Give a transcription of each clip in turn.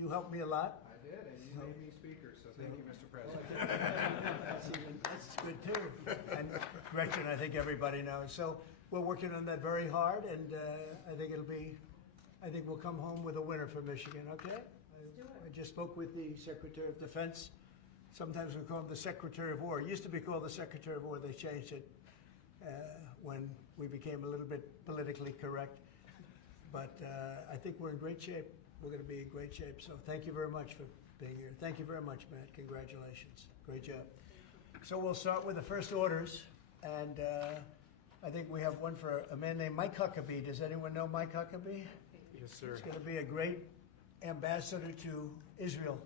You helped me a lot. I did, and you made me speaker, so thank you, Mr. President. That's good too. And Gretchen, I think everybody knows. So we're working on that very hard, and I think we'll come home with a winner for Michigan. Okay? I just spoke with the Secretary of Defense. Sometimes we call him the Secretary of War. It used to be called the Secretary of War. They changed it when we became a little bit politically correct. But I think we're in great shape. We're going to be in great shape. So thank you very much for being here. Thank you very much, Matt. Congratulations. Great job. So we'll start with the first orders. And I think we have one for a man named Mike Huckabee. Does anyone know Mike Huckabee? Yes, sir. He's going to be a great ambassador to Israel.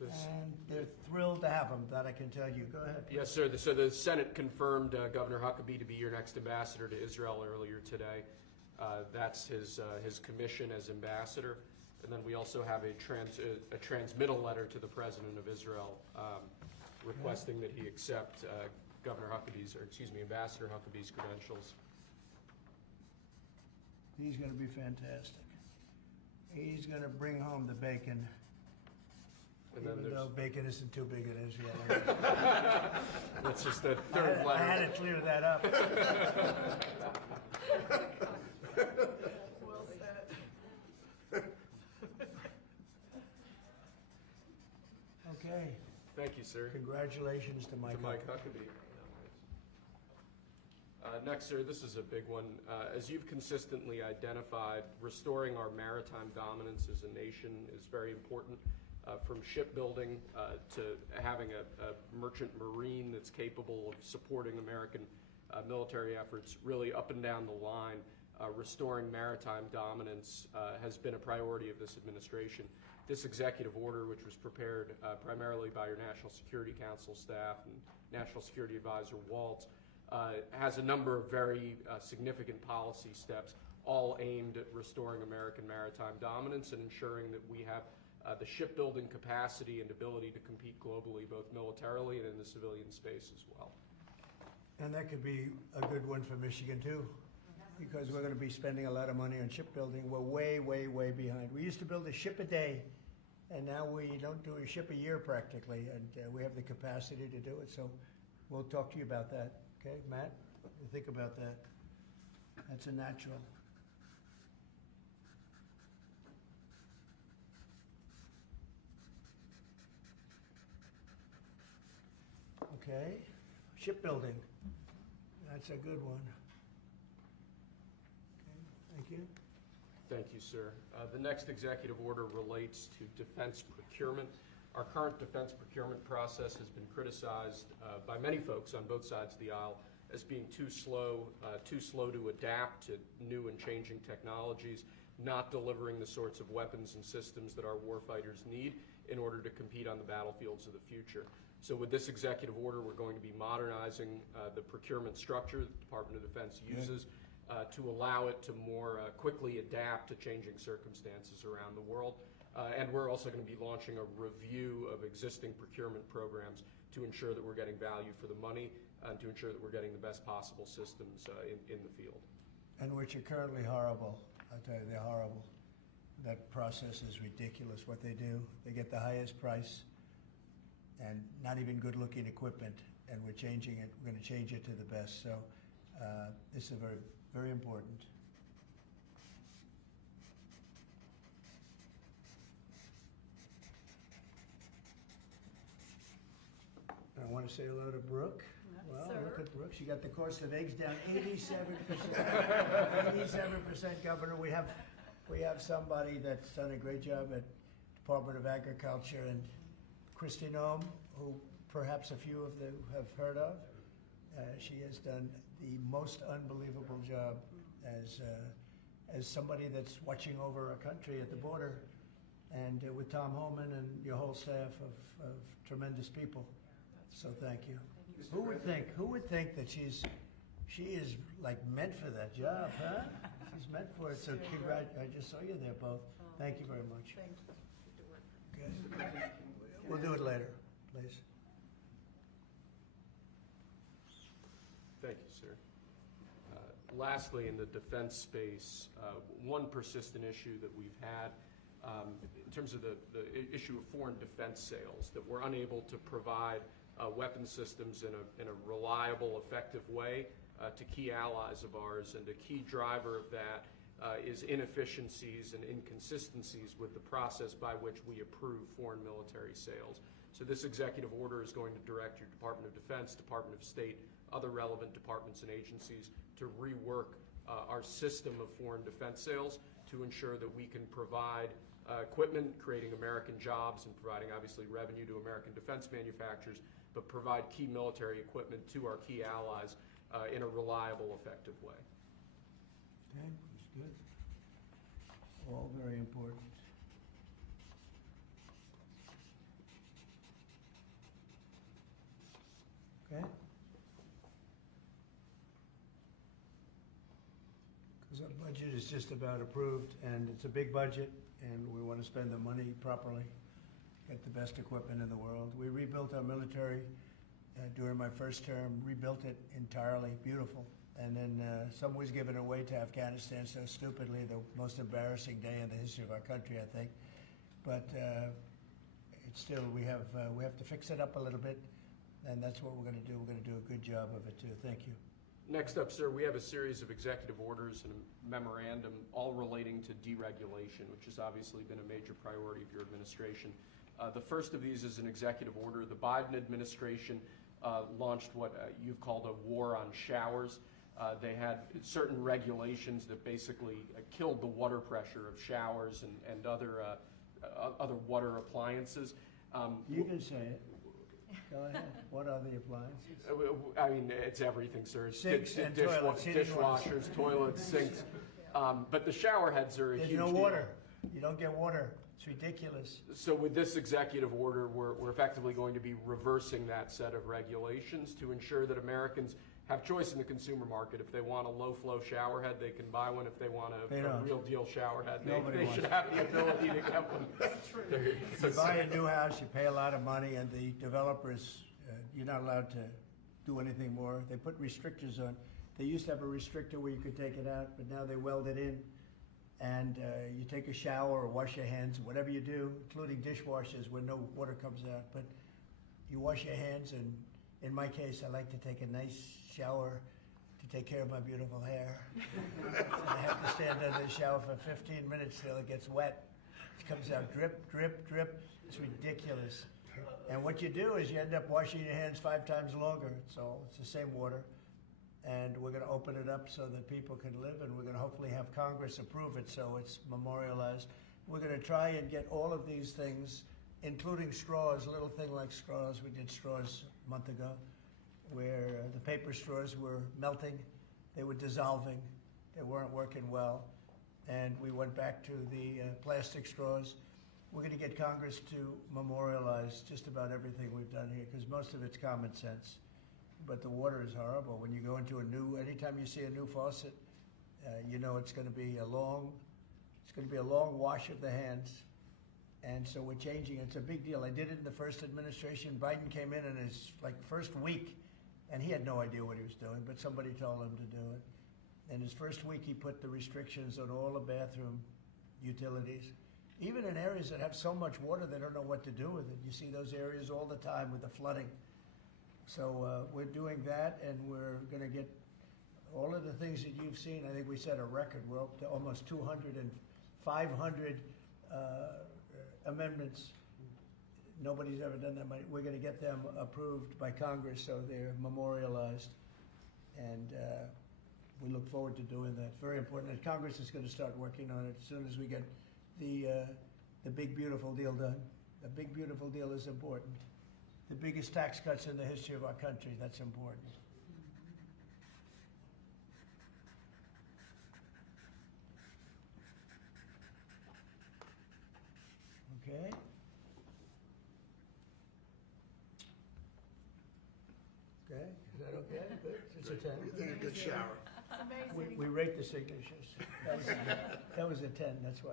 And they're thrilled to have him, that I can tell you. Go ahead. Yes, sir. So the Senate confirmed Governor Huckabee to be your next ambassador to Israel earlier today. That's his commission as ambassador. And then we also have a transmittal letter to the President of Israel requesting that he accept Ambassador Huckabee's credentials. He's going to be fantastic. He's going to bring home the bacon. And Even though bacon isn't too big in Israel. That's just the third letter. I had to clear that up. Well said. Okay. Thank you, sir. Congratulations to Mike Huckabee. Next, sir, this is a big one. As you've consistently identified, restoring our maritime dominance as a nation is very important. From shipbuilding to having a merchant marine that's capable of supporting American military efforts, really up and down the line, restoring maritime dominance has been a priority of this administration. This executive order, which was prepared primarily by your National Security Council staff and National Security Advisor Waltz, has a number of very significant policy steps, all aimed at restoring American maritime dominance and ensuring that we have the shipbuilding capacity and ability to compete globally, both militarily and in the civilian space as well. And that could be a good one for Michigan too, because we're going to be spending a lot of money on shipbuilding. We're way, way, way behind. We used to build a ship a day, and now we don't do a ship a year practically, and we have the capacity to do it. So we'll talk to you about that. Okay, Matt? Think about that. That's a natural. Okay, shipbuilding. That's a good one. Okay, thank you. Thank you, sir. The next executive order relates to defense procurement. Our current defense procurement process has been criticized by many folks on both sides of the aisle as being too slow to adapt to new and changing technologies, not delivering the sorts of weapons and systems that our warfighters need in order to compete on the battlefields of the future. So with this executive order, we're going to be modernizing the procurement structure that the Department of Defense uses to allow it to more quickly adapt to changing circumstances around the world. And we're also going to be launching a review of existing procurement programs to ensure that we're getting value for the money and to ensure that we're getting the best possible systems in the field. And which are currently horrible. I'll tell you, they're horrible. That process is ridiculous, what they do. They get the highest price and not even good-looking equipment, and we're changing it. We're going to change it to the best. So this is very, very important. I want to say hello to Brooke. Well, sir. Look at Brooke. She got the cost of eggs down 87%. 87%, Governor. We have somebody that's done a great job at Department of Agriculture, and Kristi Noem, who perhaps a few of you have heard of. She has done the most unbelievable job as somebody that's watching over a country at the border, and with Tom Homan and your whole staff of tremendous people. So thank you. Who would think that she is like meant for that job, huh? She's meant for it. So I just saw you there both. Thank you very much. Thank you. Okay. We'll do it later, please. Thank you, sir. Lastly, in the defense space, one persistent issue that we've had in terms of the issue of foreign defense sales, that we're unable to provide weapon systems in a reliable, effective way to key allies of ours, and a key driver of that is inefficiencies and inconsistencies with the process by which we approve foreign military sales. So this executive order is going to direct your Department of Defense, Department of State, other relevant departments and agencies to rework our system of foreign defense sales to ensure that we can provide equipment, creating American jobs and providing obviously revenue to American defense manufacturers, but provide key military equipment to our key allies in a reliable, effective way. Okay, that's good. All very important. Okay? Because our budget is just about approved, and it's a big budget, and we want to spend the money properly, get the best equipment in the world. We rebuilt our military during my first term, rebuilt it entirely, beautiful. And then some was given away to Afghanistan so stupidly, the most embarrassing day in the history of our country, I think. But it's still, we have to fix it up a little bit, and that's what we're going to do. We're going to do a good job of it, too. Thank you. Next up, sir, we have a series of executive orders and a memorandum all relating to deregulation, which has obviously been a major priority of your administration. The first of these is an executive order. The Biden administration launched what you've called a war on showers. They had certain regulations that basically killed the water pressure of showers and other water appliances. You can say it. Go ahead. What are the appliances? I mean, it's everything, sir. Sinks and toilets, dishwashers, toilets, sinks. But the shower heads are a huge There's no deal. water. You don't get water. It's ridiculous. So with this executive order, we're effectively going to be reversing that set of regulations to ensure that Americans have choice in the consumer market. If they want a low-flow shower head, they can buy one. If they want a real deal shower head, they should have the ability to get one. That's true. You buy a new house, you pay a lot of money, and the developers, you're not allowed to do anything more. They put restrictors on. They used to have a restrictor where you could take it out, but now they weld it in. And you take a shower or wash your hands, whatever you do, including dishwashers where no water comes out. But you wash your hands, and in my case, I like to take a nice shower to take care of my beautiful hair. I have to stand under the shower for 15 minutes till it gets wet. It comes out drip, drip, drip. It's ridiculous. And what you do is you end up washing your hands 5 times longer. So it's the same water. And we're going to open it up so that people can live, and we're going to hopefully have Congress approve it so it's memorialized. We're going to try and get all of these things, including straws, a little thing like straws. We did straws a month ago, where the paper straws were melting, they were dissolving, they weren't working well, and we went back to the plastic straws. We're going to get Congress to memorialize just about everything we've done here, because most of it's common sense. But the water is horrible. When you go into anytime you see a new faucet, you know it's going to be a long wash of the hands. And so we're changing. It's a big deal. I did it in the first administration. Biden came in his first week, and he had no idea what he was doing, but somebody told him to do it. In his first week, he put the restrictions on all the bathroom utilities. Even in areas that have so much water, they don't know what to do with it. You see those areas all the time with the flooding. So we're doing that, and we're going to get all of the things that you've seen. I think we set a record. We're up to almost 200 and 500 amendments. Nobody's ever done that many. We're going to get them approved by Congress so they're memorialized, and we look forward to doing that. Very important. And Congress is going to start working on it as soon as we get the big beautiful deal done. The big beautiful deal is important. The biggest tax cuts in the history of our country, that's important. Okay. Okay, is that okay? Good. It's a 10. You think a good shower. We rate the signatures. That was a 10, that's why.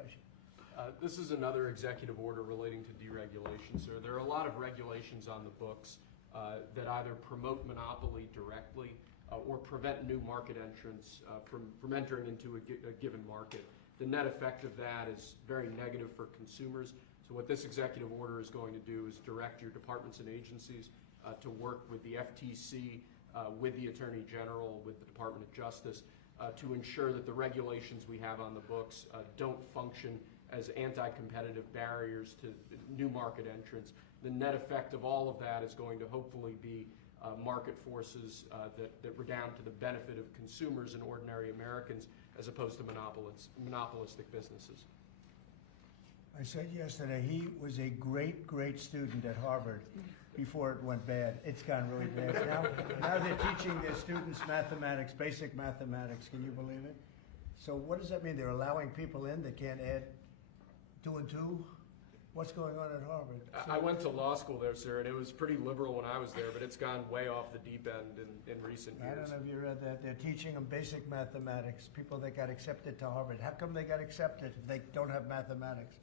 This is another executive order relating to deregulation, sir. There are a lot of regulations on the books that either promote monopoly directly or prevent new market entrants from entering into a given market. The net effect of that is very negative for consumers. So what this executive order is going to do is direct your departments and agencies to work with the FTC, with the Attorney General, with the Department of Justice, to ensure that the regulations we have on the books don't function as anti-competitive barriers to new market entrants. The net effect of all of that is going to hopefully be market forces that redound to the benefit of consumers and ordinary Americans as opposed to monopolistic businesses. I said yesterday, he was a great, great student at Harvard before it went bad. It's gone really bad. Now they're teaching their students mathematics, basic mathematics. Can you believe it? So what does that mean? They're allowing people in that can't add 2 and 2? What's going on at Harvard? I went to law school there, sir, and it was pretty liberal when I was there, but it's gone way off the deep end in recent years. I don't know if you read that. They're teaching them basic mathematics, people that got accepted to Harvard. How come they got accepted if they don't have mathematics?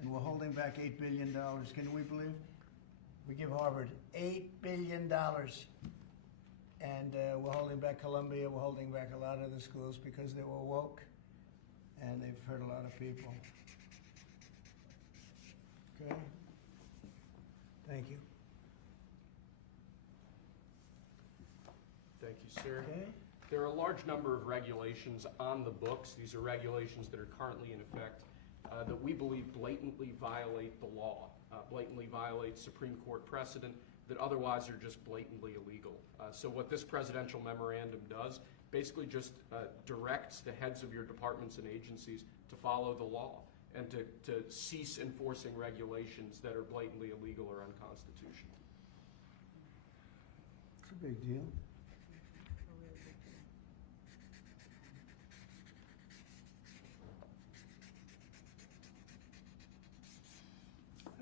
And we're holding back $8 billion. Can we believe? We give Harvard $8 billion. And we're holding back Columbia. We're holding back a lot of the schools because they were woke. And they've hurt a lot of people. Okay? Thank you. Thank you, sir. Okay? There are a large number of regulations on the books. These are regulations that are currently in effect that we believe blatantly violate the law, blatantly violate Supreme Court precedent that otherwise are just blatantly illegal. So what this presidential memorandum does basically just directs the heads of your departments and agencies to follow the law and to cease enforcing regulations that are blatantly illegal or unconstitutional. It's a big deal.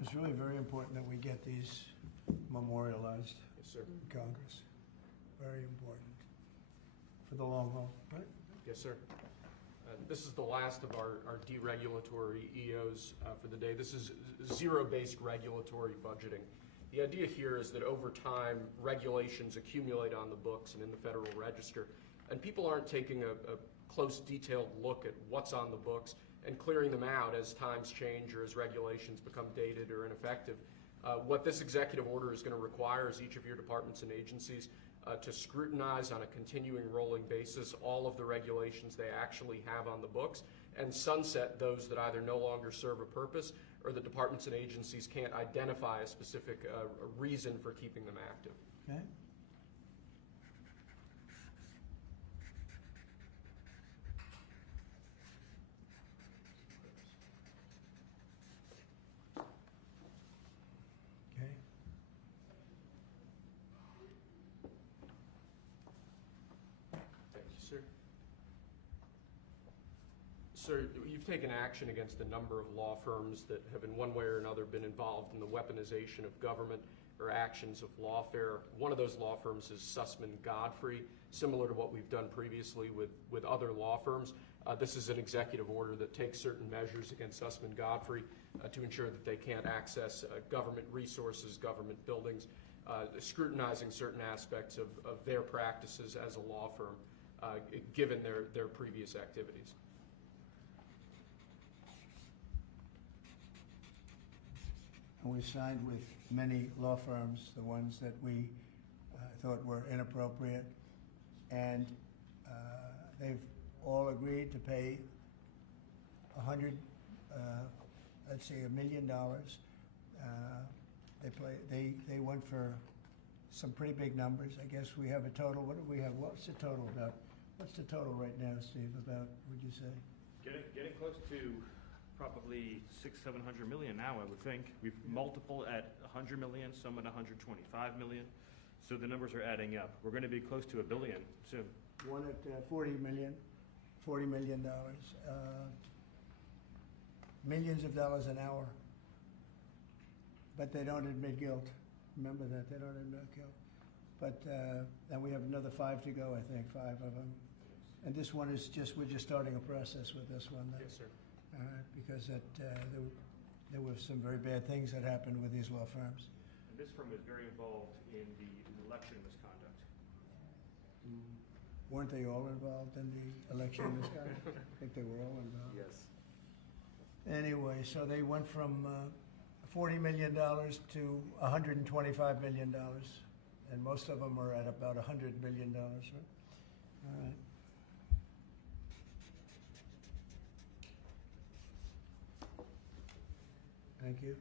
It's really very important that we get these memorialized Yes, sir. in Congress. Very important for the long haul, right? Yes, sir. This is the last of our deregulatory EOs for the day. This is zero-based regulatory budgeting. The idea here is that over time, regulations accumulate on the books and in the Federal Register, and people aren't taking a close, detailed look at what's on the books and clearing them out as times change or as regulations become dated or ineffective. What this executive order is going to require is each of your departments and agencies to scrutinize on a continuing rolling basis all of the regulations they actually have on the books and sunset those that either no longer serve a purpose or the departments and agencies can't identify a specific reason for keeping them active. Okay? Okay. Thank you, sir. Sir, you've taken action against a number of law firms that have in one way or another been involved in the weaponization of government or actions of lawfare. One of those law firms is Sussman Godfrey, similar to what we've done previously with other law firms. This is an executive order that takes certain measures against Sussman Godfrey to ensure that they can't access government resources, government buildings, scrutinizing certain aspects of their practices as a law firm, given their previous activities. And we signed with many law firms, the ones that we thought were inappropriate, and they've all agreed to pay $100 million. They went for some pretty big numbers. I guess we have a total. What do we have? What's the total about? What's the total right now, Steve? About, would you say? Getting close to probably 600-700 million now, I would think. We've multiple at 100 million, some at 125 million. So the numbers are adding up. We're going to be close to $1 billion soon. One at $40 million. Millions of dollars an hour. But they don't admit guilt. Remember that, they don't admit guilt. But then we have another 5 to go, I think, 5 of them. And this one is we're just starting a process with this one. Yes, sir. Because there were some very bad things that happened with these law firms. And this firm is very involved in the election misconduct. Weren't they all involved in the election of this guy? I think they were all involved. Yes. Anyway, so they went from $40 million to $125 million, and most of them are at about $100 million, right? All right. Thank you.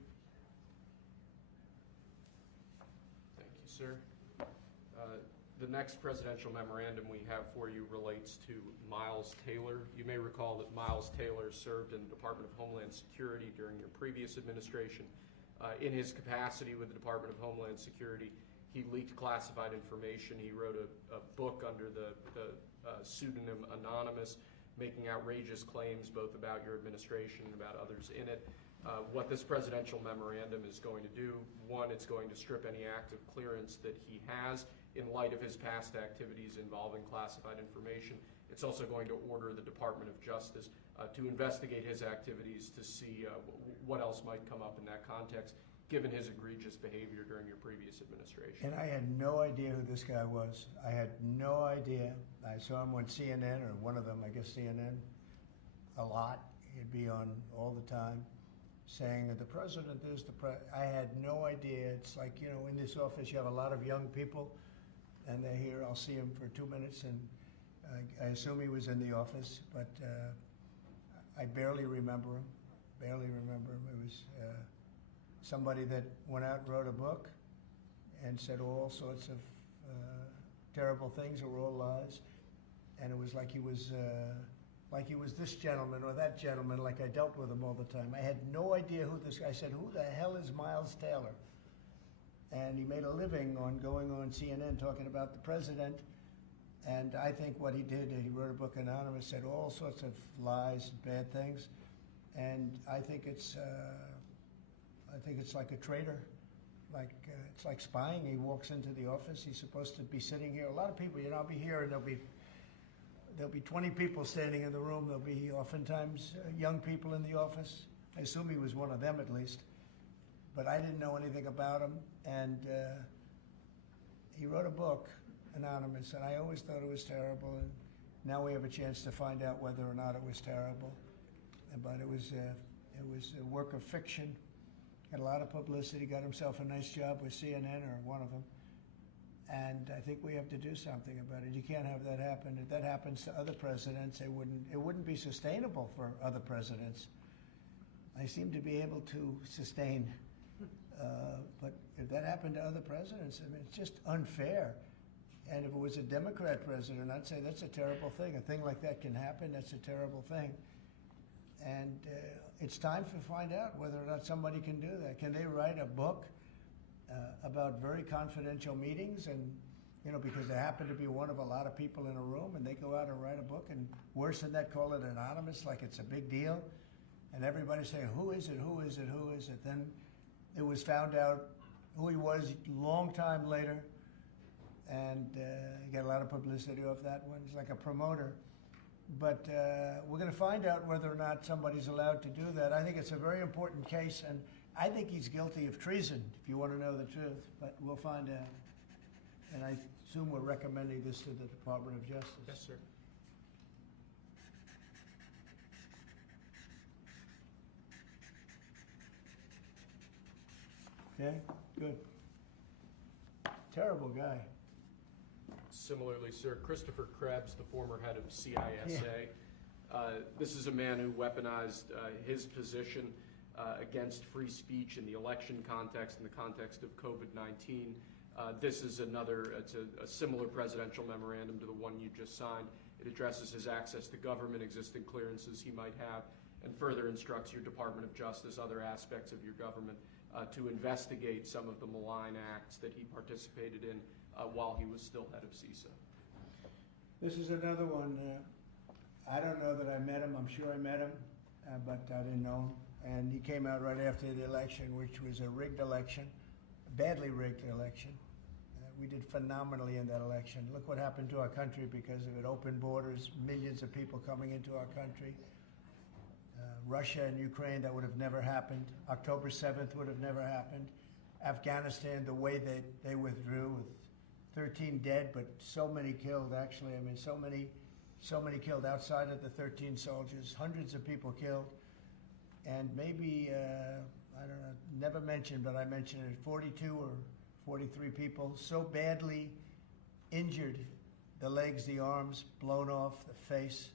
Thank you, sir. The next presidential memorandum we have for you relates to Miles Taylor. You may recall that Miles Taylor served in the Department of Homeland Security during your previous administration. In his capacity with the Department of Homeland Security, he leaked classified information. He wrote a book under the pseudonym Anonymous, making outrageous claims both about your administration and about others in it. What this presidential memorandum is going to do, one, it's going to strip any active clearance that he has in light of his past activities involving classified information. It's also going to order the Department of Justice to investigate his activities to see what else might come up in that context, given his egregious behavior during your previous administration. And I had no idea who this guy was. I had no idea. I saw him on CNN, or one of them, I guess CNN, a lot. He'd be on all the time saying that the president is the president. I had no idea. It's like, you know, in this office you have a lot of young people, and they're here. I'll see him for 2 minutes, and I assume he was in the office, but I barely remember him. Barely remember him. It was somebody that went out and wrote a book and said all sorts of terrible things that were all lies, and it was like he was this gentleman or that gentleman, like I dealt with him all the time. I had no idea who this guy. I said, who the hell is Miles Taylor? And he made a living on going on CNN talking about the president. And I think what he did, he wrote a book, Anonymous, said all sorts of lies and bad things. And I think it's like a traitor. It's like spying. He walks into the office. He's supposed to be sitting here. A lot of people, you know, I'll be here and there'll be 20 people standing in the room. There'll be oftentimes young people in the office. I assume he was one of them at least. But I didn't know anything about him. And he wrote a book, Anonymous, and I always thought it was terrible. And now we have a chance to find out whether or not it was terrible. But it was a work of fiction. Got a lot of publicity. Got himself a nice job with CNN, or one of them. And I think we have to do something about it. You can't have that happen. If that happens to other presidents, it wouldn't be sustainable for other presidents. I seem to be able to sustain, but if that happened to other presidents, I mean, it's just unfair. And if it was a Democrat president, I'd say that's a terrible thing. A thing like that can happen. That's a terrible thing. And it's time to find out whether or not somebody can do that. Can they write a book about very confidential meetings, and you know, because they happen to be one of a lot of people in a room, and they go out and write a book, and worse than that, call it anonymous, like it's a big deal, and everybody's saying, who is it, who is it, who is it? Then it was found out who he was a long time later, and he got a lot of publicity off that one. He's like a promoter. But we're going to find out whether or not somebody's allowed to do that. I think it's a very important case, and I think he's guilty of treason, if you want to know the truth, but we'll find out. And I assume we're recommending this to the Department of Justice. Yes, sir. Okay, good. Terrible guy. Similarly, sir, Christopher Krebs, the former head of CISA. This is a man who weaponized his position against free speech in the election context, in the context of COVID-19. This is it's a similar presidential memorandum to the one you just signed. It addresses his access to government, existing clearances he might have, and further instructs your Department of Justice, other aspects of your government, to investigate some of the malign acts that he participated in while he was still head of CISA. This is another one. I don't know that I met him. I'm sure I met him, but I didn't know him. And he came out right after the election, which was a rigged election, a badly rigged election. We did phenomenally in that election. Look what happened to our country because of it. Open borders, millions of people coming into our country. Russia and Ukraine, that would have never happened. October 7th would have never happened. Afghanistan, the way they withdrew with 13 dead, but so many killed, actually. I mean, so many killed outside of the 13 soldiers, hundreds of people killed. And maybe, I don't know, never mentioned, but I mentioned it, 42 or 43 people so badly injured, the legs, the arms, blown off, the face.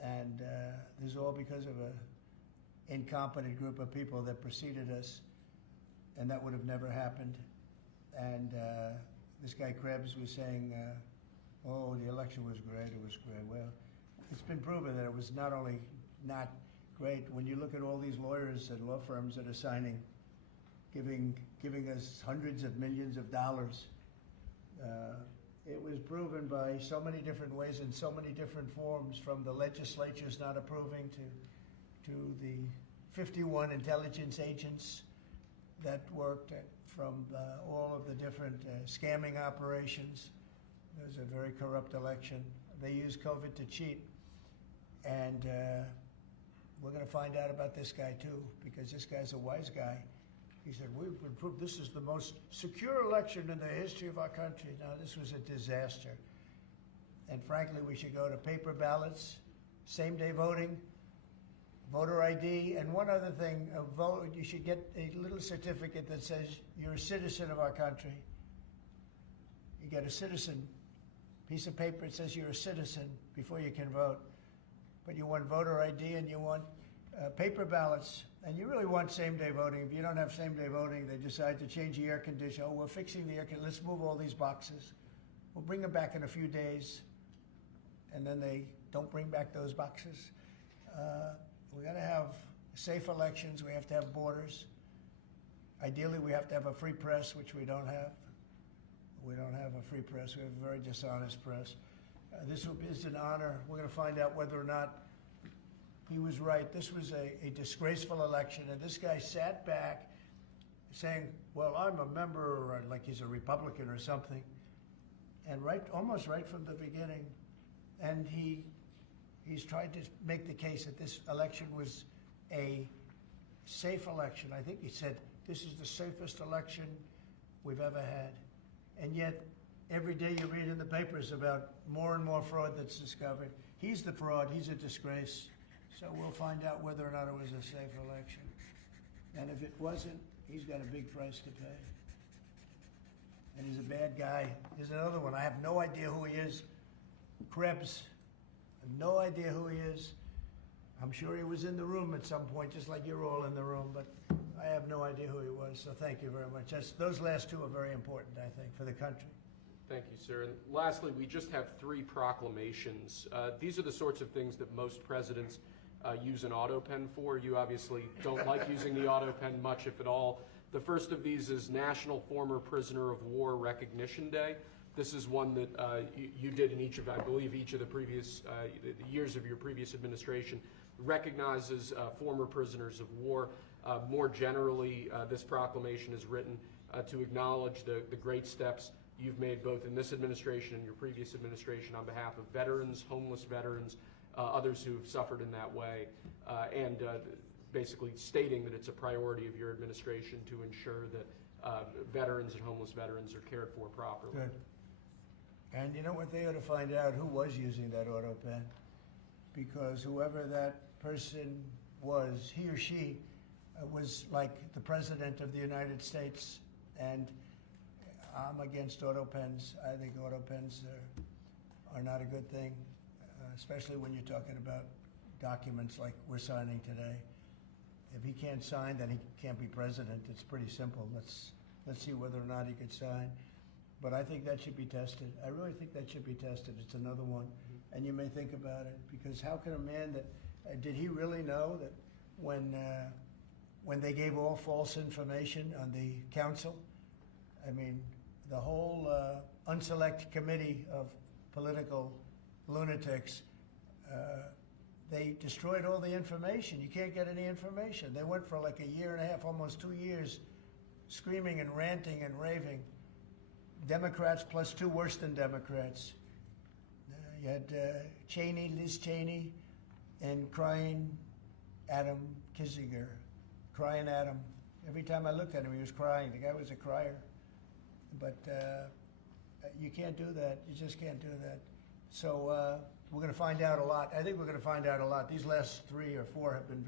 And this is all because of an incompetent group of people that preceded us, and that would have never happened. And this guy Krebs was saying, oh, the election was great, it was great. Well, it's been proven that it was not only not great. When you look at all these lawyers and law firms that are signing, giving us hundreds of millions of dollars, it was proven by so many different ways in so many different forms, from the legislatures not approving to the 51 intelligence agents that worked from all of the different scamming operations. It was a very corrupt election. They used COVID to cheat. And we're going to find out about this guy too, because this guy's a wise guy. He said, we've been proved this is the most secure election in the history of our country. Now, this was a disaster. And frankly, we should go to paper ballots, same-day voting, voter ID, and one other thing, you should get a little certificate that says you're a citizen of our country. You get a citizen piece of paper that says you're a citizen before you can vote. But you want voter ID and you want paper ballots, and you really want same-day voting. If you don't have same-day voting, they decide to change the air conditioner. Oh, we're fixing the air conditioner. Let's move all these boxes. We'll bring them back in a few days, and then they don't bring back those boxes. We got to have safe elections. We have to have borders. Ideally, we have to have a free press, which we don't have. We don't have a free press. We have a very dishonest press. This is an honor. We're going to find out whether or not he was right. This was a disgraceful election, and this guy sat back saying, well, I'm a member, like he's a Republican or something, and almost right from the beginning. And he's tried to make the case that this election was a safe election. I think he said, this is the safest election we've ever had. And yet, every day you read in the papers about more and more fraud that's discovered. He's the fraud. He's a disgrace. So we'll find out whether or not it was a safe election. And if it wasn't, he's got a big price to pay. And he's a bad guy. Here's another one. I have no idea who he is. Krebs. I have no idea who he is. I'm sure he was in the room at some point, just like you're all in the room, but I have no idea who he was. So thank you very much. Those last two are very important, I think, for the country. Thank you, sir. And lastly, we just have 3 proclamations. These are the sorts of things that most presidents use an auto pen for. You obviously don't like using the auto pen much, if at all. The first of these is National Former Prisoner of War Recognition Day. This is one that you did in each of, I believe, each of the previous years of your previous administration, recognizes former prisoners of war. More generally, this proclamation is written to acknowledge the great steps you've made both in this administration and your previous administration on behalf of veterans, homeless veterans, others who have suffered in that way, and basically stating that it's a priority of your administration to ensure that veterans and homeless veterans are cared for properly. Good. And you know what? They ought to find out who was using that auto pen, because whoever that person was, he or she was like the President of the United States, and I'm against auto pens. I think auto pens are not a good thing, especially when you're talking about documents like we're signing today. If he can't sign, then he can't be president. It's pretty simple. Let's see whether or not he could sign. But I think that should be tested. I really think that should be tested. It's another one. And you may think about it, because how can a man that, did he really know that when they gave all false information on the council, I mean, the whole unselect committee of political lunatics, they destroyed all the information. You can't get any information. They went for like a year and a half, almost 2 years, screaming and ranting and raving. Democrats plus 2 worse than Democrats. You had Cheney, Liz Cheney, and crying Adam Kinzinger. Crying Adam. Every time I looked at him, he was crying. The guy was a crier. But You can't do that. You just can't do that. So we're going to find out a lot. I think we're going to find out a lot. These last 3 or 4 have been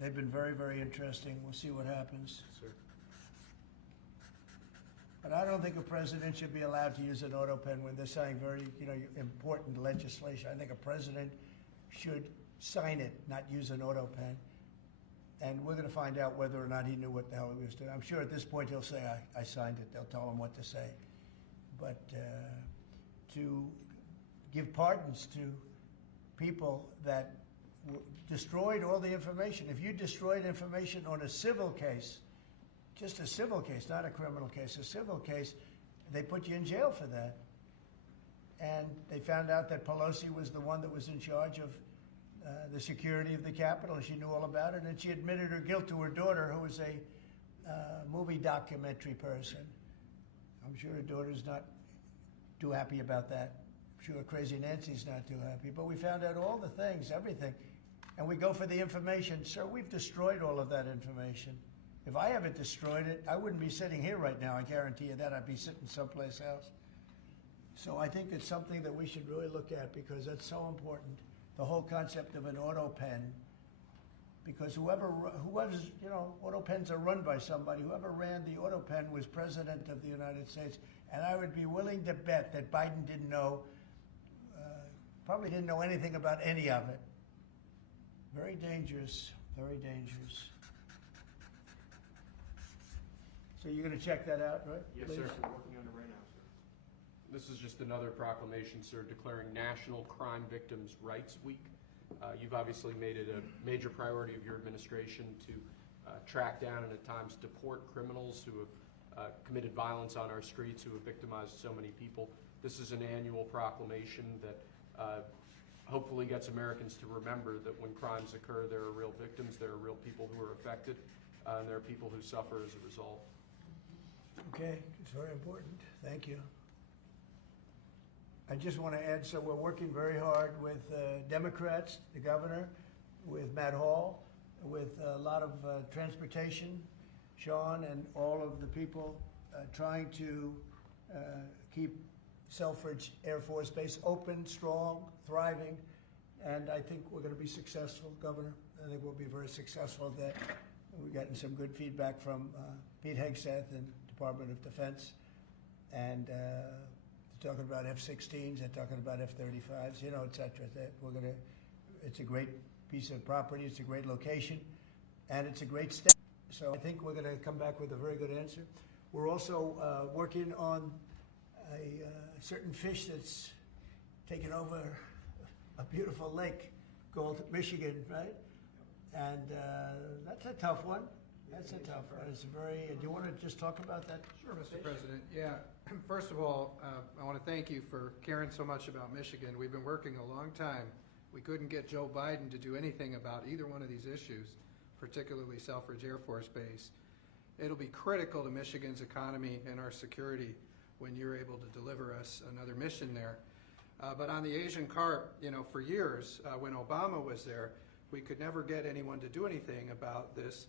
they've been very, very interesting. We'll see what happens. Sir. But I don't think a president should be allowed to use an auto pen when they're signing very, important legislation. I think a president should sign it, not use an auto pen. And we're going to find out whether or not he knew what the hell he was doing. I'm sure at this point he'll say, I signed it. They'll tell him what to say. But to give pardons to people that destroyed all the information. If you destroyed information on a civil case, just a civil case, not a criminal case, a civil case, they put you in jail for that. And they found out that Pelosi was the one that was in charge of the security of the Capitol. She knew all about it, and she admitted her guilt to her daughter, who was a movie documentary person. I'm sure her daughter's not too happy about that. I'm sure Crazy Nancy's not too happy. But we found out all the things, everything. And we go for the information. Sir, we've destroyed all of that information. If I haven't destroyed it, I wouldn't be sitting here right now. I guarantee you that. I'd be sitting someplace else. So I think it's something that we should really look at, because that's so important. The whole concept of an auto pen, because whoever's, auto pens are run by somebody. Whoever ran the auto pen was president of the United States. And I would be willing to bet that Biden didn't know, probably didn't know anything about any of it. Very dangerous, very dangerous. So you're going to check that out, right? Yes, Please? sir. We're working on it right now, sir. This is just another proclamation, sir, declaring National Crime Victims' Rights Week. You've obviously made it a major priority of your administration to track down and at times deport criminals who have committed violence on our streets, who have victimized so many people. This is an annual proclamation that hopefully gets Americans to remember that when crimes occur, there are real victims, there are real people who are affected, and there are people who suffer as a result. Okay, it's very important. Thank you. I just want to add, so we're working very hard with Democrats, the governor, with Matt Hall, with a lot of transportation, Sean, and all of the people trying to keep Selfridge Air Force Base open, strong, thriving, and I think we're going to be successful, Governor. I think we'll be very successful at that. We've gotten some good feedback from Pete Hegseth and Department of Defense, and they're talking about F-16s, they're talking about F-35s, et cetera. It's a great piece of property, it's a great location, and it's a great step. So I think we're going to come back with a very good answer. We're also working on a certain fish that's taken over a beautiful lake called Michigan, right? And that's a tough one. That's a tough one. It's very. Do you want to just talk about that? Sure, Mr. President. Yeah. First of all, I want to thank you for caring so much about Michigan. We've been working a long time. We couldn't get Joe Biden to do anything about either one of these issues, particularly Selfridge Air Force Base. It'll be critical to Michigan's economy and our security when you're able to deliver us another mission there. But on the Asian carp, for years, when Obama was there, we could never get anyone to do anything about this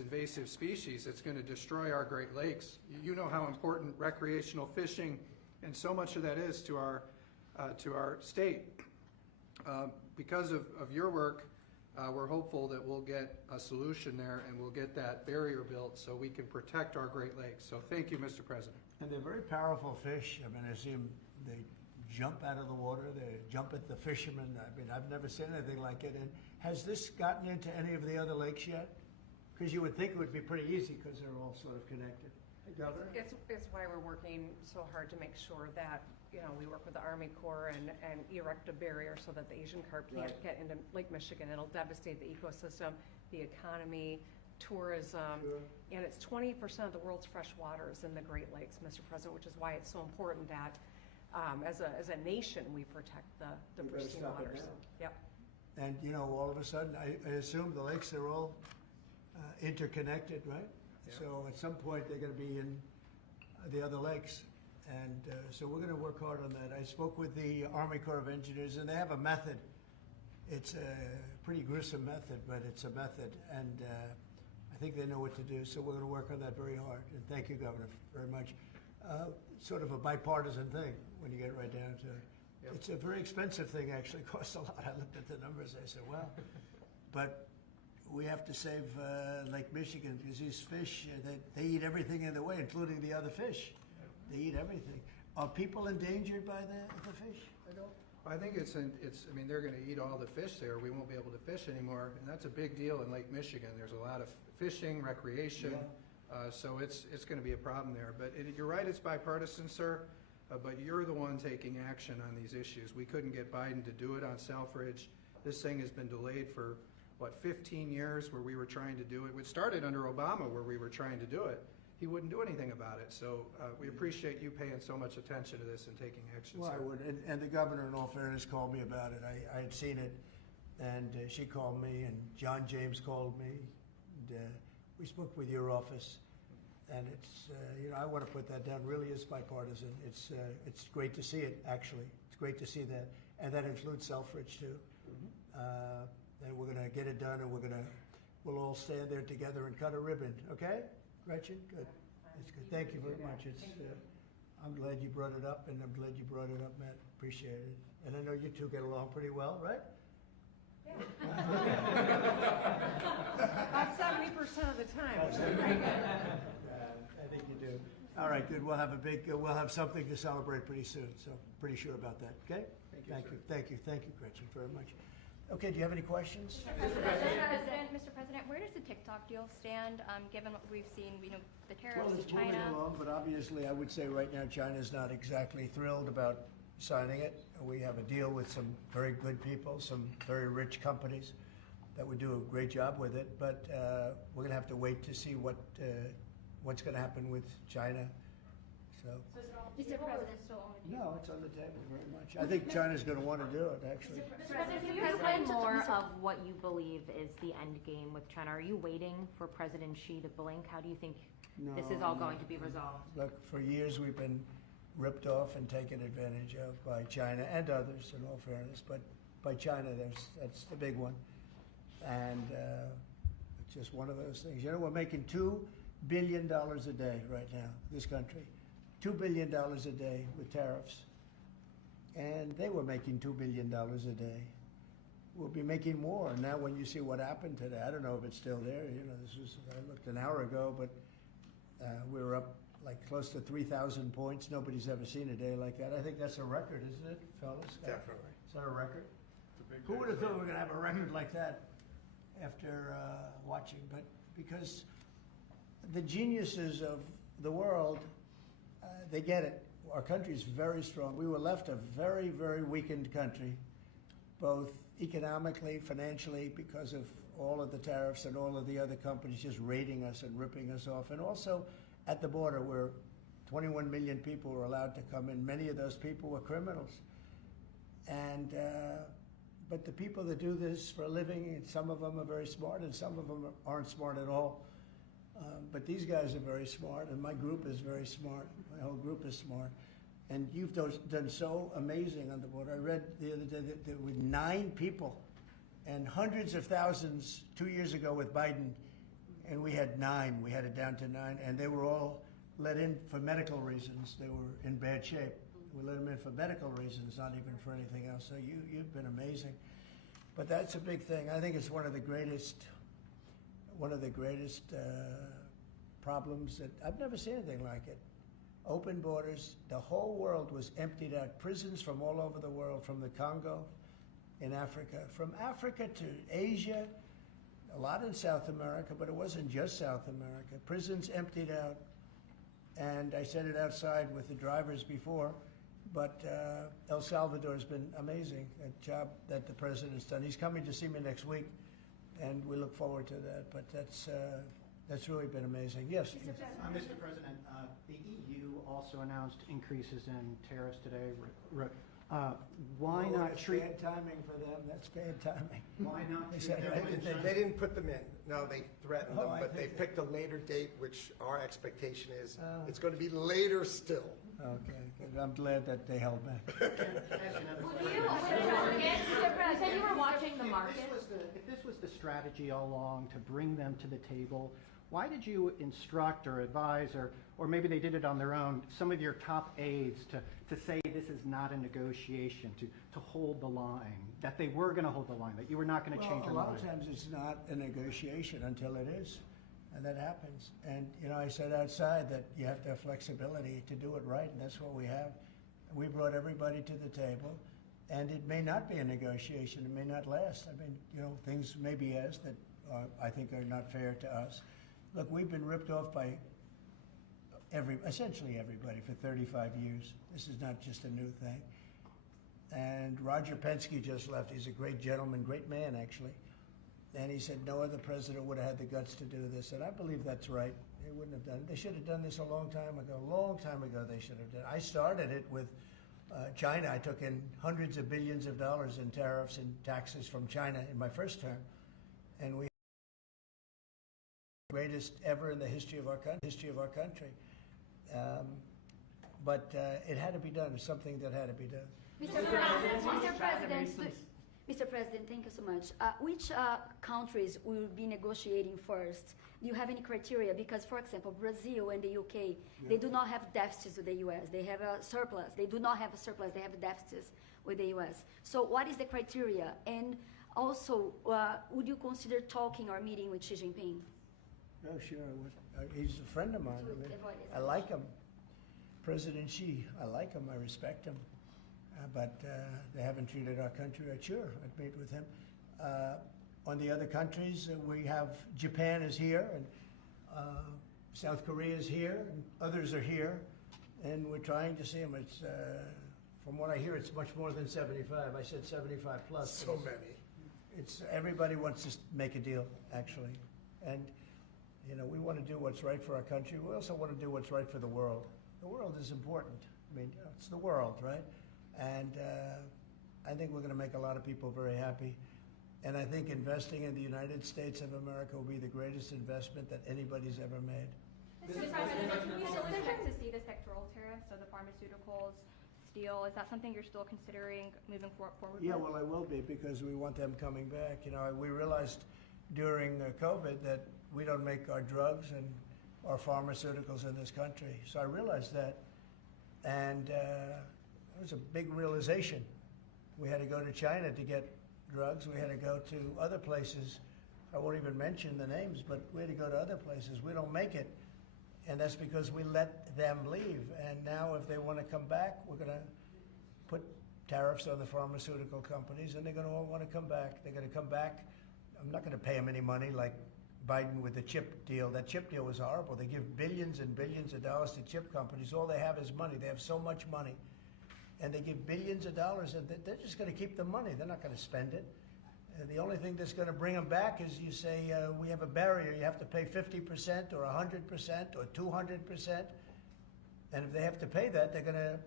invasive species that's going to destroy our Great Lakes. You know how important recreational fishing and so much of that is to our state. Because of your work, we're hopeful that we'll get a solution there and we'll get that barrier built so we can protect our Great Lakes. So thank you, Mr. President. And they're very powerful fish. I mean, I see them, they jump out of the water, they jump at the fishermen. I mean, I've never seen anything like it. And has this gotten into any of the other lakes yet? Because you would think it would be pretty easy because they're all sort of connected. Hey, Governor? It's why we're working so hard to make sure that, we work with the Army Corps and erect a barrier so that the Asian carp can't Right. get into Lake Michigan. It'll devastate the ecosystem, the economy, tourism, Sure. and it's 20% of the world's fresh waters in the Great Lakes, Mr. President, which is why it's so important that as a nation we protect the We better pristine stop it waters. now. Yep. And, all of a sudden, I assume the lakes are all interconnected, right? Yeah. So at some point, they're going to be in the other lakes. And so we're going to work hard on that. I spoke with the Army Corps of Engineers, and they have a method. It's a pretty gruesome method, but it's a method. And I think they know what to do. So we're going to work on that very hard. And thank you, Governor, very much. sort of a bipartisan thing when you get right down to it. Yep. It's a very expensive thing, actually, costs a lot. I looked at the numbers, I said, well, but we have to save Lake Michigan because these fish, they eat everything in the way, including the other fish. They eat everything. Are people endangered by the fish? I think I mean, they're gonna eat all the fish there, we won't be able to fish anymore, and that's a big deal in Lake Michigan. There's a lot of fishing, recreation, so it's gonna be a problem there. But you're right, it's bipartisan, sir, but you're the one taking action on these issues. We couldn't get Biden to do it on Selfridge. This thing has been delayed for, 15 years where we were trying to do it. It started under Obama where we were trying to do it. He wouldn't do anything about it. So we appreciate you paying so much attention to this and taking action, Well, sir. I would, and the governor, in all fairness, called me about it. I had seen it, and she called me, and John James called me, and we spoke with your office, and it's, I want to put that down. Really is bipartisan. It's great to see it, actually. It's great to see that, and that includes Selfridge too. And we're going to get it done, and we'll all stand there together and cut a ribbon. Okay, Gretchen? Good. That's good. Thank you very much. It's, I'm glad you brought it up, and I'm glad you brought it up, Matt. Appreciate it. And I know you two get along pretty well, right? Yeah. About 70% of the time, which is pretty good. I think you do. All right, good. We'll have something to celebrate pretty soon. So pretty sure about that. Okay. Thank you, Gretchen, very much. Okay. Do you have any questions? Mr. President, where does the TikTok deal stand, given what we've seen, the tariffs Well, with it's moving China? along, but obviously, I would say right now China's not exactly thrilled about signing it. We have a deal with some very good people, some very rich companies that would do a great job with it. But we're going to have to wait to see what's going to happen with China. So. Mr. President, still on the table? No, it's on the table very much. I think China's going to want to do it, actually. Mr. President, Can you explain more of what you believe is the end game with China? Are you waiting for President Xi to blink? How do you think this is all going to be resolved? Look, for years we've been ripped off and taken advantage of by China and others, in all fairness. But by China, that's the big one. And it's just one of those things. We're making $2 billion a day right now, this country. $2 billion a day with tariffs. And they were making $2 billion a day. We'll be making more. Now when you see what happened today, I don't know if it's still there. I looked an hour ago, but we were up like close to 3,000 points. Nobody's ever seen a day like that. I think that's a record, isn't it, fellas? Definitely. Is that a record? Who would have thought we were going to have a record like that after watching? But because the geniuses of the world, they get it. Our country's very strong. We were left a very, very weakened country, both economically, financially, because of all of the tariffs and all of the other companies just raiding us and ripping us off. And also at the border where 21 million people were allowed to come in. Many of those people were criminals. And but the people that do this for a living, and some of them are very smart and some of them aren't smart at all. But these guys are very smart, and my group is very smart. My whole group is smart. And you've done so amazing on the border. I read the other day that there were 9 people and hundreds of thousands 2 years ago with Biden, and we had 9. We had it down to 9, and they were all let in for medical reasons. They were in bad shape. We let them in for medical reasons, not even for anything else. So you've been amazing. But that's a big thing. I think it's one of the greatest problems that I've never seen anything like it. Open borders, the whole world was emptied out. Prisons from all over the world, from the Congo in Africa, from Africa to Asia, a lot in South America, but it wasn't just South America. Prisons emptied out, and I said it outside with the drivers before, but El Salvador's been amazing, a job that the president's done. He's coming to see me next week, and we look forward to that, but that's really been amazing. Yes? Mr. President, the EU also announced increases in tariffs today. Why not that's treat? bad timing for them. That's bad timing. Why not They treat said them right, in They didn't put them in. No, they threatened Oh, them, I but they think picked a later date, which our expectation is Oh. it's going to be later still. Okay, good. I'm glad that they held back. You said you were watching the market. If this was the strategy all along to bring them to the table, why did you instruct or advise, or maybe they did it on their own, some of your top aides to say this is not a negotiation, to hold the line, that they were going to hold the line, that you were not going to change your Well, a mind? lot of times it's not a negotiation until it is, and that happens. And, I said outside that you have to have flexibility to do it right, and that's what we have. We brought everybody to the table, and it may not be a negotiation, it may not last. I mean, things may be asked that I think are not fair to us. Look, we've been ripped off by essentially everybody for 35 years. This is not just a new thing. And Roger Penske just left. He's a great gentleman, great man, actually. And he said no other president would have had the guts to do this. And I believe that's right. They wouldn't have done it. They should have done this a long time ago. A long time ago they should have done it. I started it with China. I took in hundreds of billions of dollars in tariffs and taxes from China in my first term. And we greatest ever in the history of our country. But it had to be done. It's something that had to be done. Mr. President, thank you so much. Which countries will be negotiating first? Do you have any criteria? Because, for example, Brazil and the UK, they do not have deficits with the US. They have a surplus. They do not have a surplus. They have deficits with the US. So what is the criteria? And also, would you consider talking or meeting with Xi Jinping? Oh, sure. He's a friend of mine. I like him. President Xi, I like him. I respect him. But they haven't treated our country right. Sure, I'd meet with him. On the other countries, we have Japan is here, and South Korea is here, and others are here, and we're trying to see them. It's, from what I hear, it's much more than 75. I said 75 plus. So many. It's everybody wants to make a deal, actually, and we want to do what's right for our country. We also want to do what's right for the world. The world is important. I mean, it's the world, right? And I think we're going to make a lot of people very happy. And I think investing in the United States of America will be the greatest investment that anybody's ever made. Mr. President, can we still expect to see the sectoral tariffs, so the pharmaceuticals, steel? Is that something you're still considering moving forward with? Yeah, well, I will be, because we want them coming back. We realized during COVID that we don't make our drugs and our pharmaceuticals in this country. So I realized that, and it was a big realization. We had to go to China to get drugs. We had to go to other places. I won't even mention the names, but we had to go to other places. We don't make it, and that's because we let them leave. And now if they want to come back, we're going to put tariffs on the pharmaceutical companies, and they're going to all want to come back. They're going to come back. I'm not going to pay them any money like Biden with the chip deal. That chip deal was horrible. They give billions and billions of dollars to chip companies. All they have is money. They have so much money. And they give billions of dollars, and they're just going to keep the money. They're not going to spend it. And the only thing that's going to bring them back is you say, we have a barrier. You have to pay 50% or 100% or 200%. And if they have to pay that, they're going to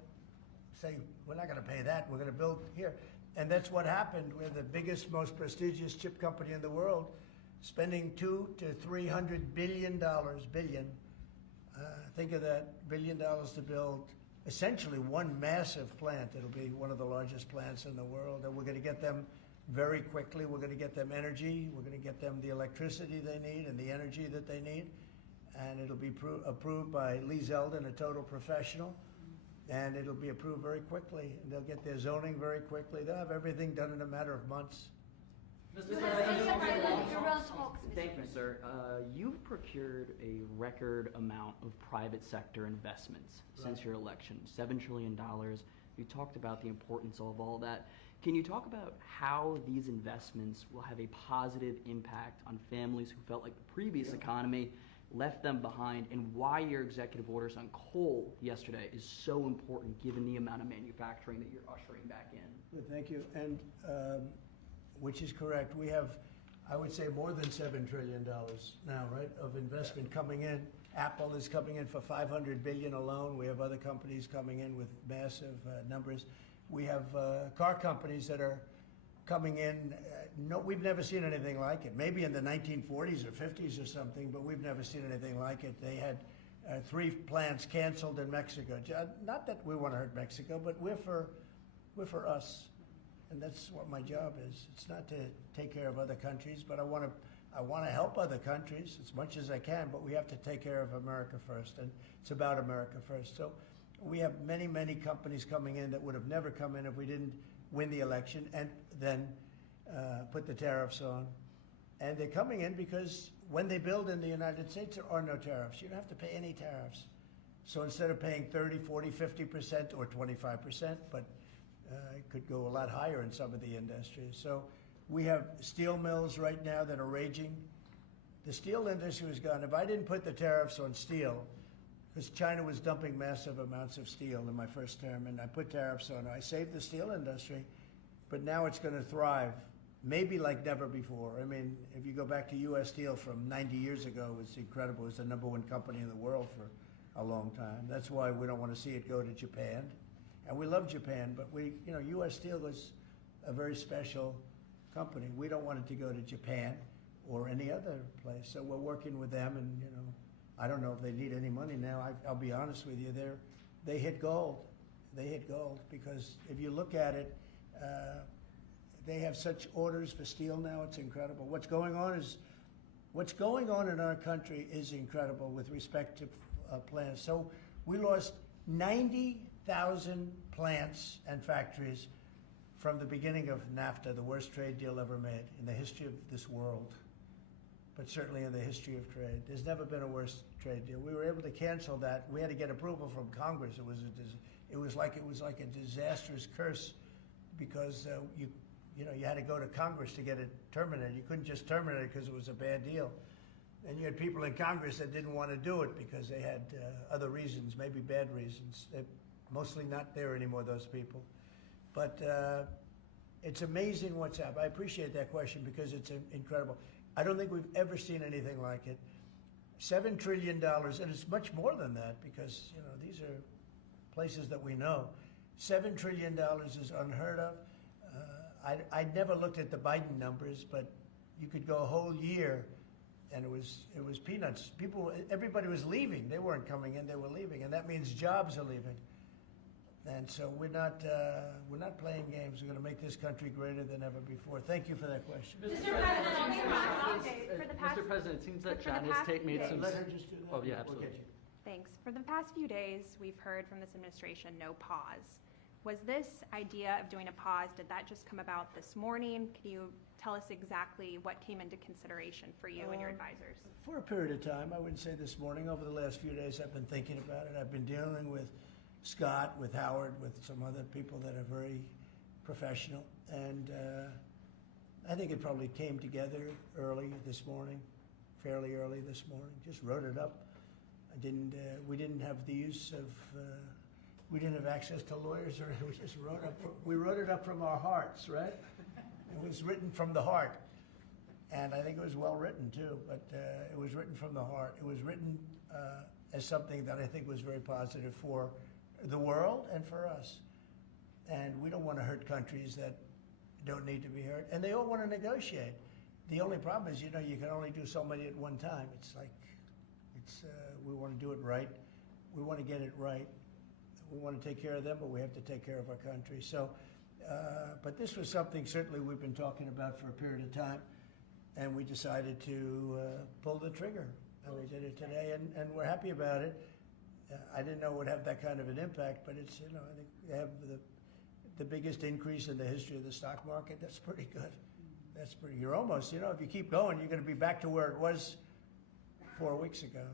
say, we're not going to pay that. We're going to build here. And that's what happened. We're the biggest, most prestigious chip company in the world, spending $200 to $300 billion. Think of that, $1 billion to build essentially one massive plant. It'll be one of the largest plants in the world, and we're going to get them very quickly. We're going to get them energy. We're going to get them the electricity they need and the energy that they need, and it'll be approved by Lee Zeldin, a total professional, and it'll be approved very quickly. And they'll get their zoning very quickly. They'll have everything done in a matter of months. Thank you, sir. You've procured a record amount of private sector investments since your election, $7 trillion. You talked about the importance of all that. Can you talk about how these investments will have a positive impact on families who felt like the previous economy left them behind, and why your executive orders on coal yesterday is so important given the amount of manufacturing that you're ushering back in? Good, thank you. And which is correct. We have, I would say, more than $7 trillion now, right, of investment coming in. Apple is coming in for $500 billion alone. We have other companies coming in with massive numbers. We have car companies that are coming in. No, we've never seen anything like it. Maybe in the 1940s or 50s or something, but we've never seen anything like it. They had 3 plants canceled in Mexico. Not that we want to hurt Mexico, but we're for us. And that's what my job is. It's not to take care of other countries, but I want to help other countries as much as I can, but we have to take care of America first, and it's about America first. So we have many, many companies coming in that would have never come in if we didn't win the election and then put the tariffs on. And they're coming in because when they build in the United States, there are no tariffs. You don't have to pay any tariffs. So instead of paying 30, 40, 50% or 25%, but it could go a lot higher in some of the industries. So we have steel mills right now that are raging. The steel industry was gone. If I didn't put the tariffs on steel, because China was dumping massive amounts of steel in my first term, and I put tariffs on it, I saved the steel industry, but now it's going to thrive, maybe like never before. I mean, if you go back to U.S. Steel from 90 years ago, it's incredible. It was the #1 company in the world for a long time. That's why we don't want to see it go to Japan. And we love Japan, but U.S. Steel was a very special company. We don't want it to go to Japan or any other place. So we're working with them, and I don't know if they need any money now. I'll be honest with you, they hit gold. They hit gold because if you look at it, they have such orders for steel now. It's incredible. What's going on in our country is incredible with respect to plants. So we lost 90,000 plants and factories from the beginning of NAFTA, the worst trade deal ever made in the history of this world, but certainly in the history of trade. There's never been a worse trade deal. We were able to cancel that. We had to get approval from Congress. It was like a disastrous curse because you had to go to Congress to get it terminated. You couldn't just terminate it because it was a bad deal. And you had people in Congress that didn't want to do it because they had other reasons, maybe bad reasons. They're mostly not there anymore, those people. But it's amazing what's happened. I appreciate that question because it's incredible. I don't think we've ever seen anything like it. $7 trillion, and it's much more than that because these are places that we know. $7 trillion is unheard of. I never looked at the Biden numbers, but you could go a whole year, and it was peanuts. Everybody was leaving. They weren't coming in; they were leaving, and that means jobs are leaving. And so we're not playing games. We're going to make this country greater than ever before. Thank you for that question. Mr. President, it seems that China's made some. Let her just do that. Oh, yeah, absolutely. Okay. Thanks. For the past few days, we've heard from this administration no pause. Was this idea of doing a pause, did that just come about this morning? Can you tell us exactly what came into consideration for you and your advisors? For a period of time, I wouldn't say this morning. Over the last few days, I've been thinking about it. I've been dealing with Scott, with Howard, with some other people that are very professional. And I think it probably came together early this morning, fairly early this morning. Just wrote it up. We didn't have the use of, we didn't have access to lawyers, or we just we wrote it up from our hearts, right? It was written from the heart. And I think it was well written too, but it was written from the heart. It was written as something that I think was very positive for the world and for us. And we don't want to hurt countries that don't need to be hurt. And they all want to negotiate. The only problem is, you can only do so many at one time. We want to do it right. We want to get it right. We want to take care of them, but we have to take care of our country. So, but this was something certainly we've been talking about for a period of time, and we decided to pull the trigger. And we did it today, and we're happy about it. I didn't know it would have that kind of an impact, but it's, I think they have the biggest increase in the history of the stock market. That's pretty good. You're almost, if you keep going, you're going to be back to where it was 4 weeks ago.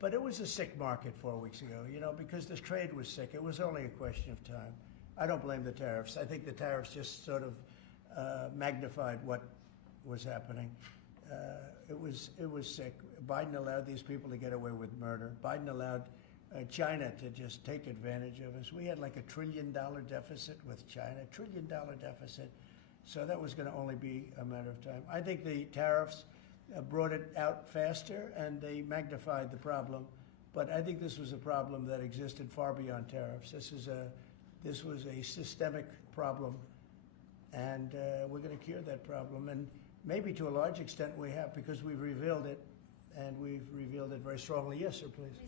But it was a sick market 4 weeks ago, because the trade was sick. It was only a question of time. I don't blame the tariffs. I think the tariffs just sort of magnified what was happening. It was sick. Biden allowed these people to get away with murder. Biden allowed China to just take advantage of us. We had like $1 trillion deficit with China, $1 trillion deficit. So that was going to only be a matter of time. I think the tariffs brought it out faster, and they magnified the problem. But I think this was a problem that existed far beyond tariffs. This was a systemic problem, and we're going to cure that problem. And maybe to a large extent we have, because we've revealed it, and we've revealed it very strongly. Yes, sir, please.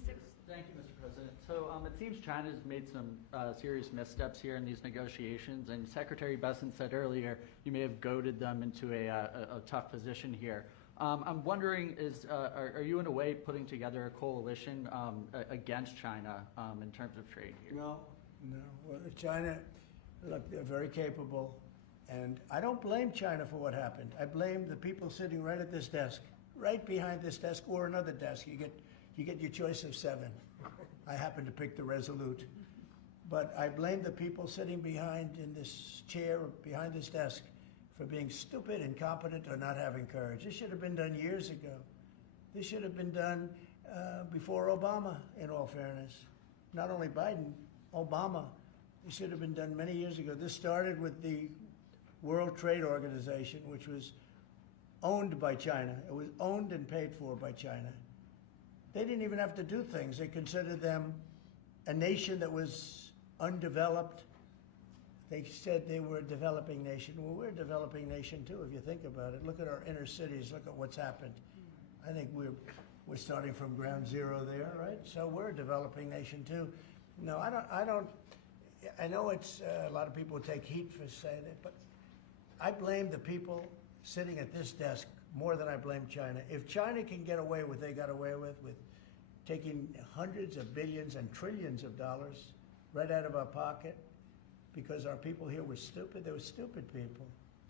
Thank you, Mr. President. So it seems China's made some serious missteps here in these negotiations, and Secretary Bessent said earlier you may have goaded them into a tough position here. I'm wondering, are you in a way putting together a coalition against China in terms of trade here? No. Well, China, look, they're very capable, and I don't blame China for what happened. I blame the people sitting right at this desk, right behind this desk, or another desk. You get your choice of 7. I happen to pick the Resolute, but I blame the people sitting behind in this chair, behind this desk, for being stupid, incompetent, or not having courage. This should have been done years ago. This should have been done before Obama, in all fairness. Not only Biden, Obama. It should have been done many years ago. This started with the World Trade Organization, which was owned by China. It was owned and paid for by China. They didn't even have to do things. They considered them a nation that was undeveloped. They said they were a developing nation. Well, we're a developing nation too, if you think about it. Look at our inner cities. Look at what's happened. I think we're starting from ground zero there, right? So we're a developing nation too. No, I don't. I know it's a lot of people take heat for saying it, but I blame the people sitting at this desk more than I blame China. If China can get away with what they got away with taking hundreds of billions and trillions of dollars right out of our pocket, because our people here were stupid. They were stupid people.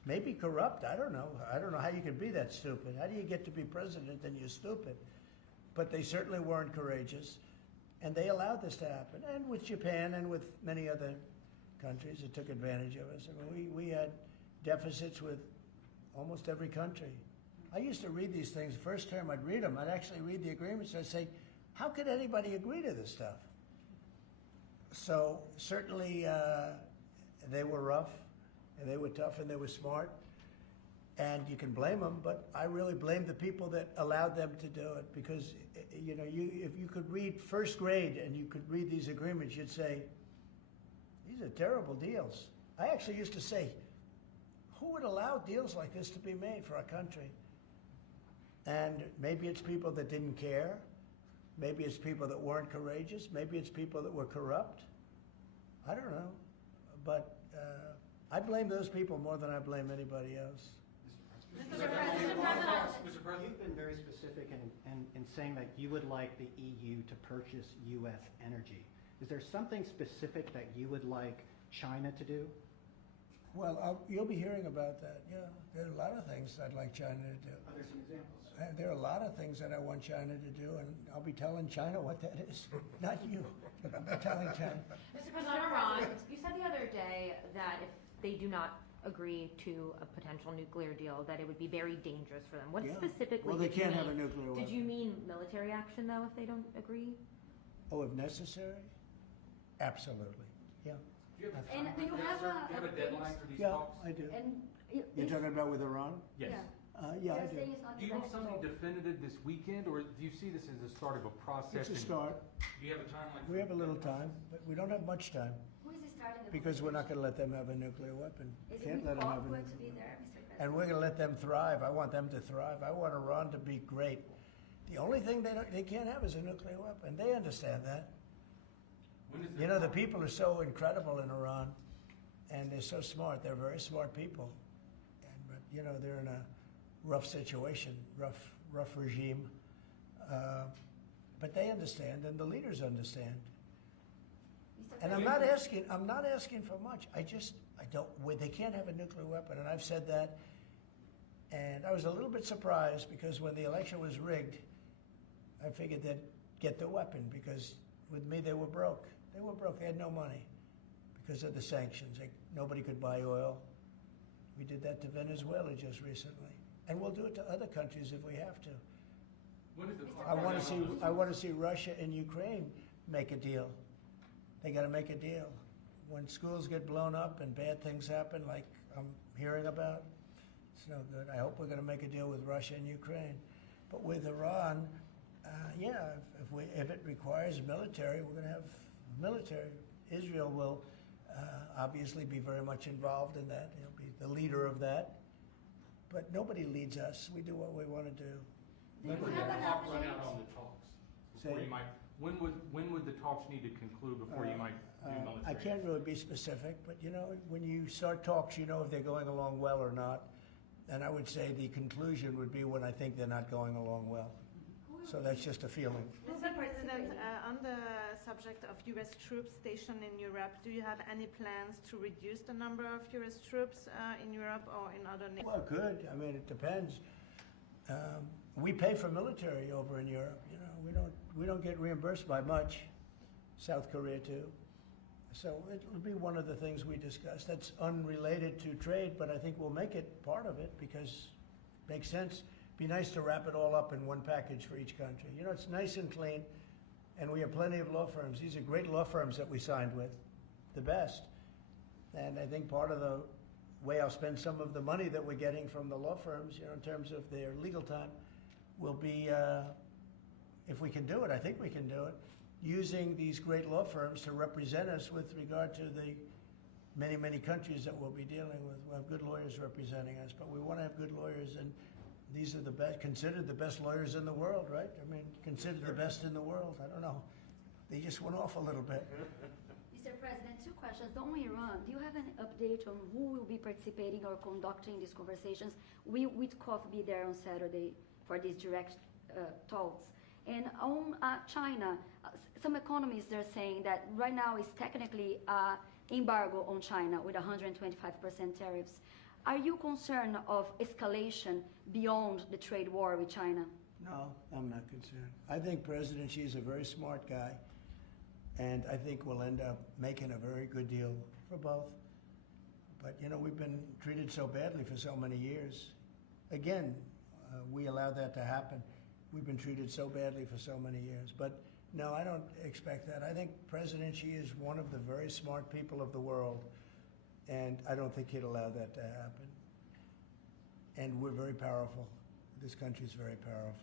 Maybe corrupt, I don't know. I don't know how you could be that stupid. How do you get to be president and you're stupid? But they certainly weren't courageous, and they allowed this to happen. And with Japan and with many other countries, it took advantage of us. I mean, we had deficits with almost every country. I used to read these things. The first term I'd read them. I'd actually read the agreements. I'd say, how could anybody agree to this stuff? So certainly, they were rough, and they were tough, and they were smart, and you can blame them, but I really blame the people that allowed them to do it, because you know, if you could read first grade and you could read these agreements, you'd say, these are terrible deals. I actually used to say, who would allow deals like this to be made for our country? And maybe it's people that didn't care. Maybe it's people that weren't courageous. Maybe it's people that were corrupt. I don't know. But I blame those people more than I blame anybody else. Mr. President, you've been very specific in saying that you would like the EU to purchase U.S. energy. Is there something specific that you would like China to do? Well, you'll be hearing about that. Yeah, there are a lot of things I'd like China to do. Are there some examples? There are a lot of things that I want China to do, and I'll be telling China what that is. Not you, but I'll be telling China. Mr. President Iran, you said the other day that if they do not agree to a potential nuclear deal, that it would be very dangerous for them. What specifically Well, they did you can't mean? have a nuclear weapon. Did you mean military action, though, if they don't agree? Oh, if necessary? Absolutely, yeah. And do you have a deadline for these Yeah, talks? I do. And You're talking about with Iran? Yes. Yeah, I they're do. saying it's not Do you want something negotiable. definitive this weekend, or do you see this as the start of a process? It's a start. Do you have a timeline? We have a little time, but we don't have much time, Who is starting the because we're not going to let them have a nuclear weapon. Is Can't it let them have a awkward to nuclear be weapon. there, Mr. President? And we're going to let them thrive. I want them to thrive. I want Iran to be great. The only thing they can't have is a nuclear weapon. They understand that. You know, the people are so incredible in Iran, and they're so smart. They're very smart people. But, you know, they're in a rough situation, rough regime. But they understand, and the leaders understand. And I'm not asking for much. I don't, they can't have a nuclear weapon, and I've said that. And I was a little bit surprised, because when the election was rigged, I figured they'd get the weapon, because with me, they were broke. They were broke. They had no money because of the sanctions. Nobody could buy oil. We did that to Venezuela just recently. And we'll do it to other countries if we have to. When is the I want to see Russia and Ukraine make a deal. They got to make a deal. When schools get blown up and bad things happen, like I'm hearing about, it's no good. I hope we're going to make a deal with Russia and Ukraine. But with Iran, if it requires military, we're going to have military. Israel will obviously be very much involved in that. He'll be the leader of that. But nobody leads us. We do what we want to do. When would the clock run out on the talks? Before Say- you might, when would the talks need to conclude before you might do military? I can't really be specific, but you know, when you start talks, you know if they're going along well or not. And I would say the conclusion would be when I think they're not going along well. So that's just a feeling. Mr. President, on the subject of U.S. troops stationed in Europe, do you have any plans to reduce the number of U.S. troops in Europe or in other nations? Well, good. I mean, it depends. We pay for military over in Europe. You know, we don't get reimbursed by much. South Korea too. So it'll be one of the things we discuss. That's unrelated to trade, but I think we'll make it part of it because it makes sense. Be nice to wrap it all up in one package for each country. You know, it's nice and clean, and we have plenty of law firms. These are great law firms that we signed with, the best. And I think part of the way I'll spend some of the money that we're getting from the law firms, you know, in terms of their legal time, will be, if we can do it, I think we can do it, using these great law firms to represent us with regard to the many, many countries that we'll be dealing with. We'll have good lawyers representing us, but we want to have good lawyers, and these are the best, considered the best lawyers in the world, right? I mean, considered the best in the world. I don't know. They just went off a little bit. Mr. President, two questions. On Iran, do you have an update on who will be participating or conducting these conversations? Will Witkoff be there on Saturday for these direct talks? And on China, some economists are saying that right now is technically embargo on China with 125% tariffs. Are you concerned of escalation beyond the trade war with China? No, I'm not concerned. I think President Xi is a very smart guy, and I think we'll end up making a very good deal for both. But, you know, we've been treated so badly for so many years. Again, we allowed that to happen. We've been treated so badly for so many years. But no, I don't expect that. I think President Xi is one of the very smart people of the world, and I don't think he'd allow that to happen. And we're very powerful. This country's very powerful.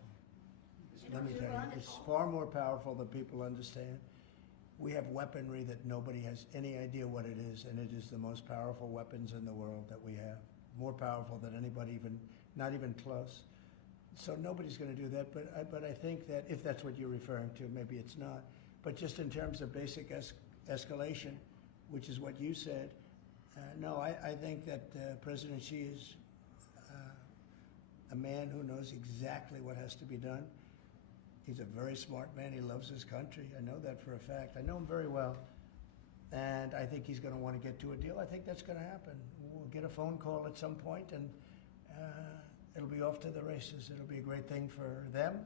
Let me tell you, it's far more powerful than people understand. We have weaponry that nobody has any idea what it is, and it is the most powerful weapons in the world that we have. More powerful than anybody, even not even close. So nobody's going to do that, but I think that if that's what you're referring to, maybe it's not. But just in terms of basic escalation, which is what you said, no, I think that President Xi is a man who knows exactly what has to be done. He's a very smart man. He loves his country. I know that for a fact. I know him very well. And I think he's going to want to get to a deal. I think that's going to happen. We'll get a phone call at some point, and it'll be off to the races. It'll be a great thing for them.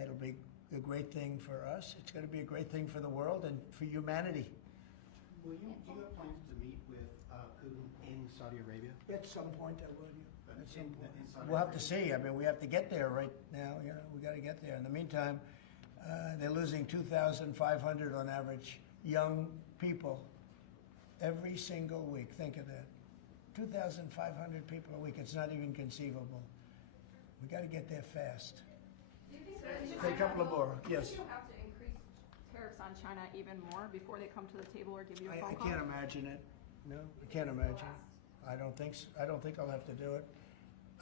It'll be a great thing for us. It's going to be a great thing for the world and for humanity. Do you have plans to meet with Putin in Saudi Arabia? At some point, I would. At some point. We'll have to see. I mean, we have to get there right now. You know, we got to get there. In the meantime, they're losing 2,500 on average young people every single week. Think of that. 2,500 people a week. It's not even conceivable. We got to get there fast. Do you think Say a couple of more. Yes. Do you have to increase tariffs on China even more before they come to the table or give you a phone I call? can't imagine it. No, I can't imagine. I don't think I'll have to do it.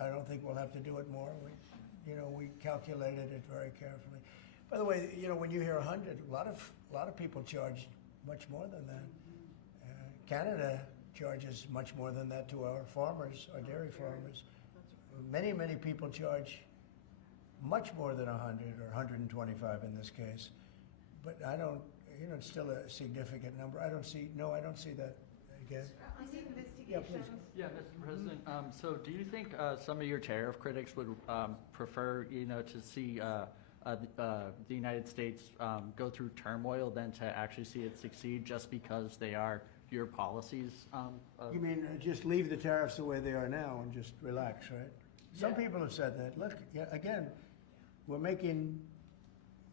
I don't think we'll have to do it more. We calculated it very carefully. By the way, when you hear 100, a lot of people charge much more than that. Canada charges much more than that to our farmers, our dairy farmers. Many, many people charge much more than 100 or 125 in this case. But I don't, it's still a significant number. I don't see that again. On the investigations, Yeah, please. Yeah, Mr. President. So do you think some of your tariff critics would prefer, to see the United States go through turmoil than to actually see it succeed just because they are your policies? You mean just leave the tariffs the way they are now and just relax, right? Some people have said that. Look, again, we're making,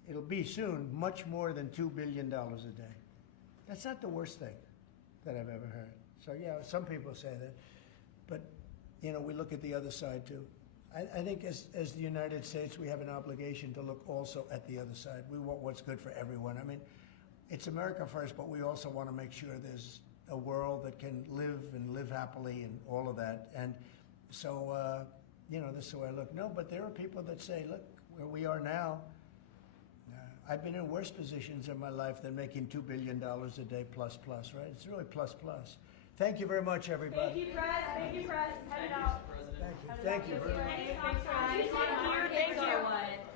it'll be soon, much more than $2 billion a day. That's not the worst thing that I've ever heard. So yeah, some people say that. But, we look at the other side too. I think as the United States, we have an obligation to look also at the other side. We want what's good for everyone. I mean, it's America first, but we also want to make sure there's a world that can live happily and all of that. And so, this is the way I look. No, but there are people that say, look, where we are now, I've been in worse positions in my life than making $2 billion a day plus, right? It's really plus. Thank you very much, everybody. Thank you, press. Thank you, press. Head it out. Thank you. Very much. Thanks, guys. Thank you.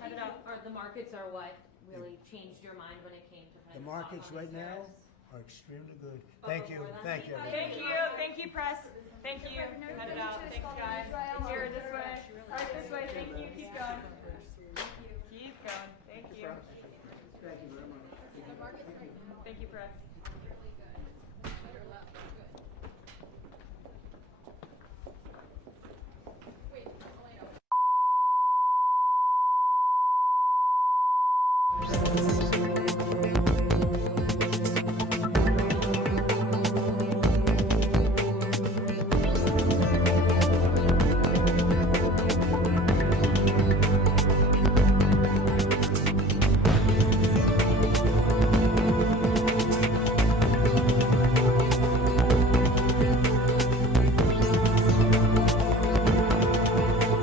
Head it out. Or the markets are what really changed your mind when it came to kind The of markets stop on right these now tariffs? are extremely good. Thank you. Thank you. Thank you. Thank you, press. Thank you. Head it out. Thanks, guys. Here, this way. All right, this way. Thank you. Keep going. Keep going. Thank you. Thank you very much. Thank you, press.